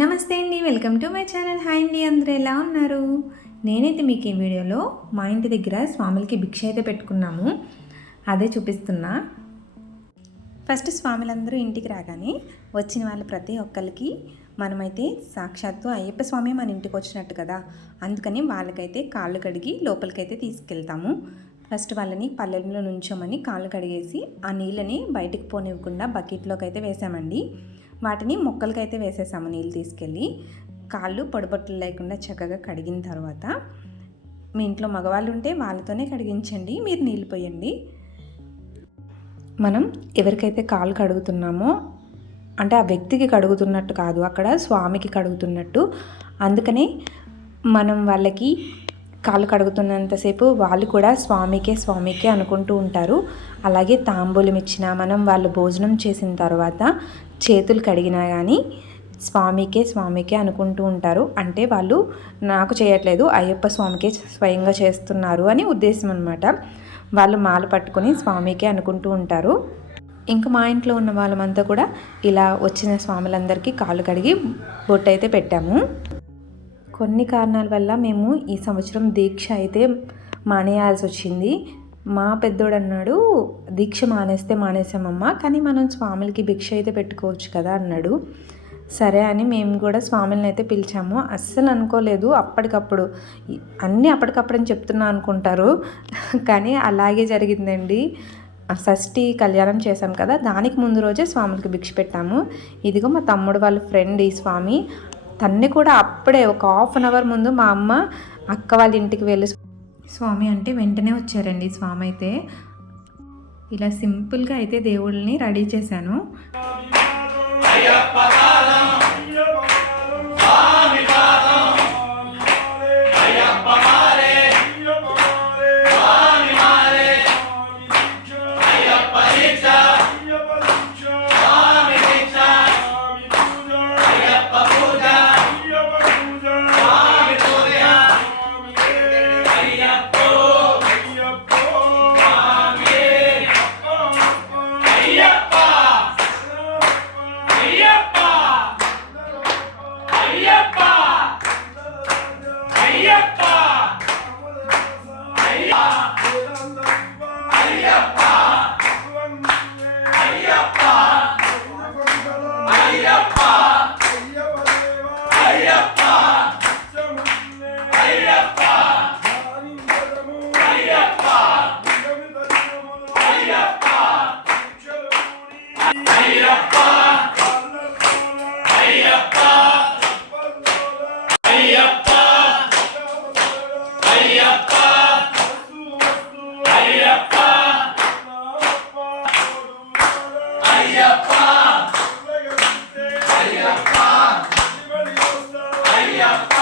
నమస్తే అండి welcome to my channel. Hi అండి అందరూ ఎలా ఉన్నారు? నేనైతే మీకు ఈ వీడియోలో మా ఇంటి దగ్గర స్వాములకి భిక్ష అయితే పెట్టుకున్నాము. అదే చూపిస్తున్నా. ఫస్ట్ స్వాములందరూ ఇంటికి రాగానే వచ్చిన వాళ్ళ ప్రతి ఒక్కరికి మనమైతే సాక్షాత్తు అయ్యప్ప స్వామి మన ఇంటికి వచ్చినట్టు కదా. అందుకని వాళ్ళకైతే కాళ్ళు కడిగి లోపలికైతే తీసుకెళ్తాము. ఫస్ట్ వాళ్ళని పల్లెల్లో నుంచోమని కాళ్ళు కడిగేసి ఆ నీళ్ళని బయటికి పోనివ్వకుండా బకెట్లోకి అయితే వేసామండి. వాటిని మొక్కలకైతే వేసేసాము నీళ్ళు తీసుకెళ్ళి. కాళ్ళు పొడబొట్లు లేకుండా చక్కగా కడిగిన తర్వాత మీ ఇంట్లో మగవాళ్ళు ఉంటే వాళ్ళతోనే కడిగించండి మీరు నీళ్ళు పోయండి. మనం ఎవరికైతే కాళ్ళు కడుగుతున్నామో అంటే ఆ వ్యక్తికి కడుగుతున్నట్టు కాదు అక్కడ స్వామికి కడుగుతున్నట్టు అందుకనే మనం వాళ్ళకి కాళ్ళు కడుగుతున్నంతసేపు వాళ్ళు కూడా స్వామికే స్వామికే అనుకుంటూ ఉంటారు. అలాగే తాంబూలం ఇచ్చిన మనం వాళ్ళు భోజనం చేసిన తర్వాత చేతులు కడిగినా కానీ స్వామికే స్వామికే అనుకుంటూ ఉంటారు. అంటే వాళ్ళు నాకు చేయట్లేదు అయ్యప్ప స్వామికే స్వయంగా చేస్తున్నారు అని ఉద్దేశం అనమాట వాళ్ళు మాల పట్టుకొని స్వామికే అనుకుంటూ ఉంటారు. ఇంకా మా ఇంట్లో ఉన్న వాళ్ళమంతా కూడా ఇలా వచ్చిన స్వాములందరికీ కాళ్ళు కడిగి బొట్టు అయితే పెట్టాము. కొన్ని కారణాల వల్ల మేము ఈ సంవత్సరం దీక్ష అయితే మానేయాల్సి వచ్చింది. మా పెద్దోడు అన్నాడు దీక్ష మానేస్తే మానేసామమ్మ కానీ మనం స్వాములకి భిక్ష అయితే పెట్టుకోవచ్చు కదా అన్నాడు. సరే అని మేము కూడా స్వాములను అయితే పిలిచాము. అస్సలు అనుకోలేదు అప్పటికప్పుడు. అన్నీ అప్పటికప్పుడు అని చెప్తున్నా అనుకుంటారు కానీ అలాగే జరిగిందండి. షష్ఠి కళ్యాణం చేశాం కదా దానికి ముందు రోజే స్వాములకి భిక్ష పెట్టాము. ఇదిగో మా తమ్ముడు వాళ్ళ ఫ్రెండ్ ఈ స్వామి తన్ని కూడా అప్పుడే ఒక హాఫ్ అన్ అవర్ ముందు మా అమ్మ అక్క వాళ్ళ ఇంటికి వెళ్ళి స్వామి అంటే వెంటనే వచ్చారండి స్వామి అయితే. ఇలా సింపుల్గా అయితే దేవుళ్ళని రెడీ చేశాను. Yeah.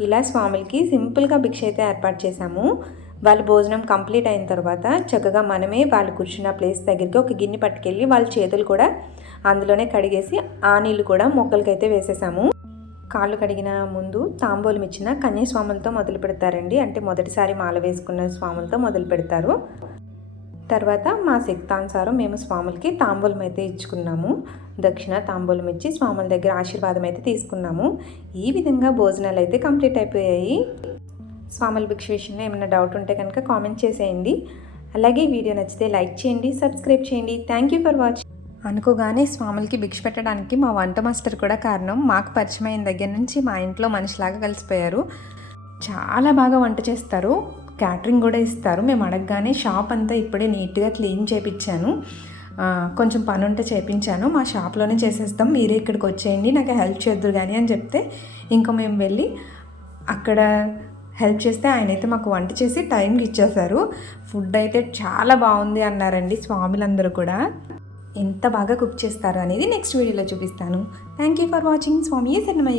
ఇలా స్వాములకి సింపుల్గా భిక్ష అయితే ఏర్పాటు చేశాము. వాళ్ళ భోజనం కంప్లీట్ అయిన తర్వాత చక్కగా మనమే వాళ్ళు కూర్చున్న ప్లేస్ దగ్గరికి ఒక గిన్నె పట్టుకెళ్ళి వాళ్ళ చేతులు కూడా అందులోనే కడిగేసి ఆ నీళ్ళు కూడా మొక్కలకైతే వేసేసాము. కాళ్ళు కడిగిన ముందు తాంబూలం ఇచ్చిన కన్యాస్వాములతో మొదలు పెడతారండి. అంటే మొదటిసారి మాల వేసుకున్న స్వాములతో మొదలు పెడతారు. తర్వాత మా శక్తానుసారం మేము స్వాములకి తాంబూలం అయితే ఇచ్చుకున్నాము. దక్షిణ తాంబూలం ఇచ్చి స్వాముల దగ్గర ఆశీర్వాదం అయితే తీసుకున్నాము. ఈ విధంగా భోజనాలు అయితే కంప్లీట్ అయిపోయాయి. స్వాముల భిక్ష విషయంలో ఏమైనా డౌట్ ఉంటే కనుక కామెంట్ చేసేయండి. అలాగే వీడియో నచ్చితే లైక్ చేయండి సబ్స్క్రైబ్ చేయండి. థ్యాంక్ యూ ఫర్ వాచింగ్ అనుకోగానే స్వాములకి భిక్ష పెట్టడానికి మా వంట మాస్టర్ కూడా కారణం మాకు పరిచయం అయిన దగ్గర నుంచి మా ఇంట్లో మనిషిలాగా కలిసిపోయారు. చాలా బాగా వంట చేస్తారు. క్యాటరింగ్ కూడా ఇస్తారు. మేము అడగగానే షాప్ అంతా ఇప్పుడే నీట్గా క్లీన్ చేపించాను కొంచెం పని ఉంటే చేపించాను. మా షాప్లోనే చేసేస్తాం. మీరే ఇక్కడికి వచ్చేయండి. నాకు హెల్ప్ చేద్దరు కానీ అని చెప్తే ఇంకా మేము వెళ్ళి అక్కడ హెల్ప్ చేస్తే ఆయన అయితే మాకు వంట చేసి టైంకి ఇచ్చేశారు ఫుడ్ అయితే చాలా బాగుంది అన్నారండి స్వాములందరూ కూడా. ఎంత బాగా కుక్ చేస్తారు అనేది నెక్స్ట్ వీడియోలో చూపిస్తాను. Thank you for watching. Swamy శరణమయ్య